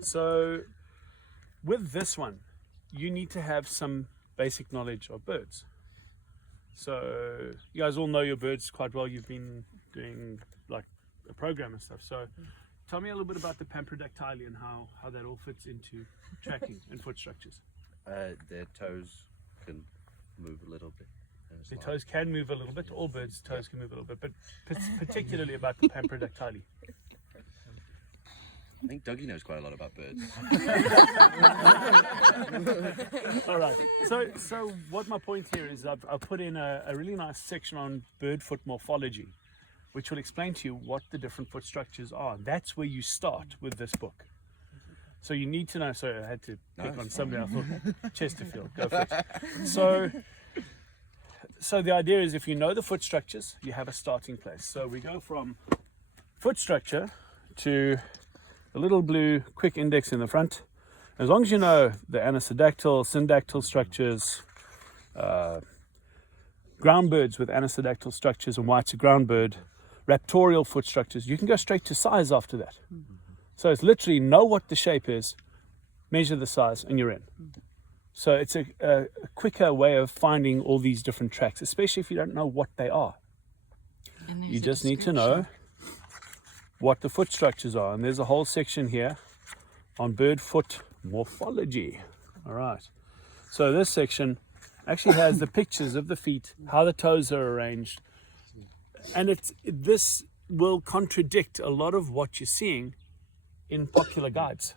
So with this one, you need to have some basic knowledge of birds. So you guys all know your birds quite well. You've been doing like a program and stuff. So tell me a little bit about the Pamprodactyli and how that all fits into tracking and foot structures. Their toes can move a little bit. Their toes can move a little bit. All birds' toes can move a little bit, but particularly about the Pamprodactyli. I think Dougie knows quite a lot about birds. All right. So what my point here is, I've put in a really nice section on bird foot morphology, which will explain to you what the different foot structures are. That's where you start with this book. So you need to know. Sorry, I had to pick on somebody. I thought Chesterfield. Go for it. So the idea is, if you know the foot structures, you have a starting place. So we go from foot structure to the little blue quick index in the front. As long as you know the anisodactyl, syndactyl structures, ground birds with anisodactyl structures and white's a ground bird, raptorial foot structures, you can go straight to size after that. So it's literally know what the shape is, measure the size, and you're in. So it's a quicker way of finding all these different tracks, especially if you don't know what they are. You just need to know what the foot structures are, and there's a whole section here on bird foot morphology. All right, so this section actually has the pictures of the feet, how the toes are arranged, and this will contradict a lot of what you're seeing in popular guides.